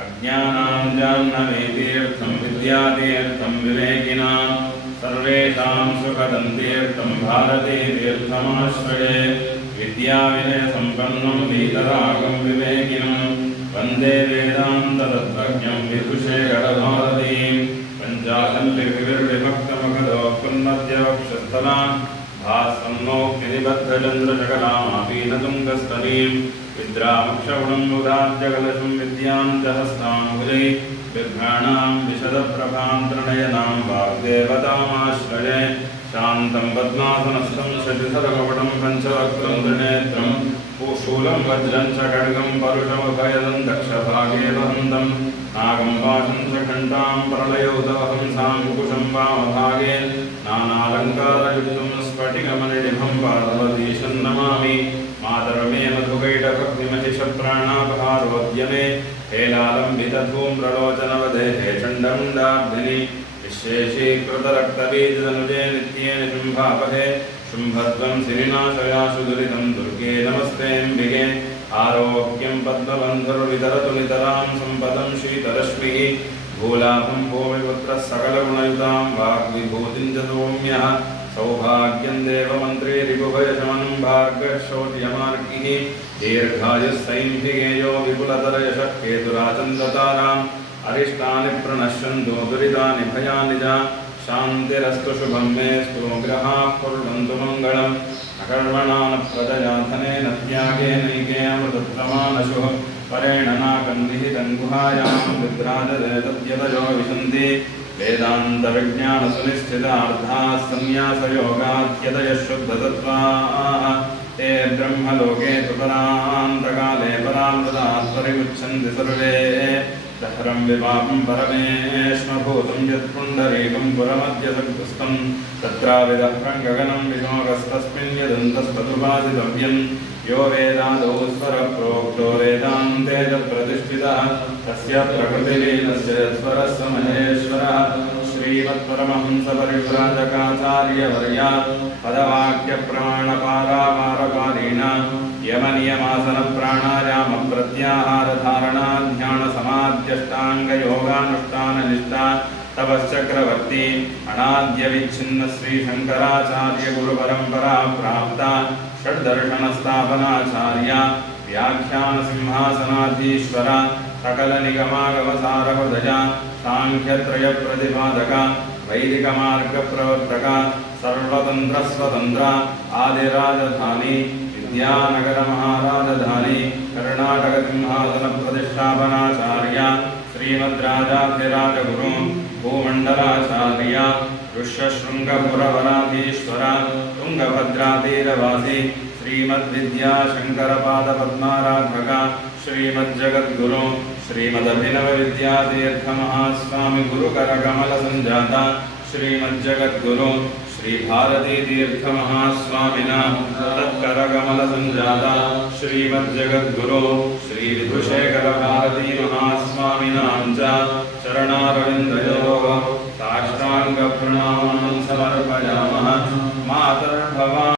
अज्ञानां जाह्नवीतीर्थं विद्यातीर्थं विवेकिनां सर्वेषां सुखदन्तीर्थं भारतीतीर्थमाश्रये विद्याविनयसम्पन्नं वीतरागं विवेकिनं वन्दे वेदान्ततत्त्वज्ञं विभूषेकरभारतीं पञ्चाशल्लिभिर्विभक्तमखदोत्पन्नद्यवक्षस्थलां भास्वन्नोक्तिनिबद्धचन्द्रशकलामापीनतुङ्गस्तनीं विद्रामक्षवणं मुदाद्यकलशं विद्यां च हस्ताम्बुजै बिभ्राणां विशदप्रभां त्रिनयनां वाग्देवतामाश्रये शान्तं पद्मासनस्थं शशिधरकपटं पञ्चवक्त्रं त्रिनेत्रं शूलं वज्रं च खड्गं परुषमभयदं दक्षभागे वहन्तं नागं पाशं च घण्टां प्रलयोदवहंसां कुशं वामभागे नानालङ्कारयुक्तं स्फटिकमणिनिभं पार्वतीशं नमामि मातरमे मधुकैटभक्तिमहिषप्राणापहारोद्यमे हेलालम्बितधूम्रलोचनवधे हे चण्डमुण्डाब्धिनि विशेषीकृतरक्तबीजतनुजे नित्ये शुम्भापहे शुम्भत्वं सिरिनाशयाशु दुरितं दुर्गे नमस्तेऽम्बिके आरोग्यं पद्मबन्धुर्वितरतु नितरां सम्पदं शीतरश्मिः भूलापं भूमिपुत्रः सकलगुणयुतां वाग्विभूतिं च सौम्यः सौभाग्यं देवमन्त्रे रिपुभयशमनं भार्गशौर्यमार्गिः दीर्घायुस्सैन्धिकेयो विपुलतरयशः केतुराचन्दताराम् अरिष्टानि प्रणश्यन्तु दुरितानि भयानि च शान्तिरस्तु शुभं मेस्तु ग्रहाः कुर्वन्तु मङ्गलम् अकर्मणा न प्रजया धनेन त्यागेनैके अमृतप्रमाणशुः परेण नाकन्निहितं गुहायां विभ्राजते तद्यतयो विशन्ति वेदान्तविज्ञानसुनिश्चितार्थाः संन्यासयोगाद्यतयः शुद्धतत्त्वाः ते ब्रह्मलोके सुतरान्तकाले परामृतात् परिमुच्यन्ति सर्वे दहरं विपापं परमेष्मभूतं यत्पुण्डरीकं पुरमद्यसकृस्तं तत्राविदह्रं गगनं विशोकस्तस्मिन् यदन्तस्तदुपासितव्यं यो वेदादौ स्वरप्रोक्तो वेदान्ते च प्रतिष्ठितः तस्य प्रकृतिलीनस्य स्वरस्य महेश्वरः श्रीमत्परमहंसपरिव्राजकाचार्यवर्या पदवाक्यप्रमाणपारापारकारीणा यमनियमासनप्राणायामप्रत्याहारधारणा ध्यानसमाध्यष्टाङ्गयोगानुष्ठाननिष्ठा तपश्चक्रवर्ती अनाद्यविच्छिन्न श्रीशङ्कराचार्यगुरुपरम्परा प्राप्ता षड्दर्शनस्थापनाचार्य व्याख्यानसिंहासनाधीश्वर सकलनिगमागमसारहृदय सांख्यत्रयप्रतिपादक वैदिकमार्गप्रवर्तक सर्वतन्त्रस्वतन्त्र आदिराजधानी विद्यानगरमहाराजधानी कर्णाटकसिंहासनप्रतिष्ठापनाचार्य श्रीमद्राजाधिराजगुरु भूमण्डलाचार्य ऋष्यशृङ्गपुरवराधीश्वर तुङ्गभद्रातीरवासी श्रीमद्विद्याशङ्करपादपद्माराधक श्रीमज्जगद्गुरु श्रीमदभिनवविद्यातीर्थमहास्वामि गुरुकरकमलसञ्जात श्रीमज्जगद्गुरु श्रीभारतीतीर्थमहास्वामिना तत्करकमलसञ्जात श्रीमज्जगद्गुरु श्रीविधुशेखरभारतीमहास्वामिनां च चरणारविन्दयोः साष्टाङ्गप्रणाम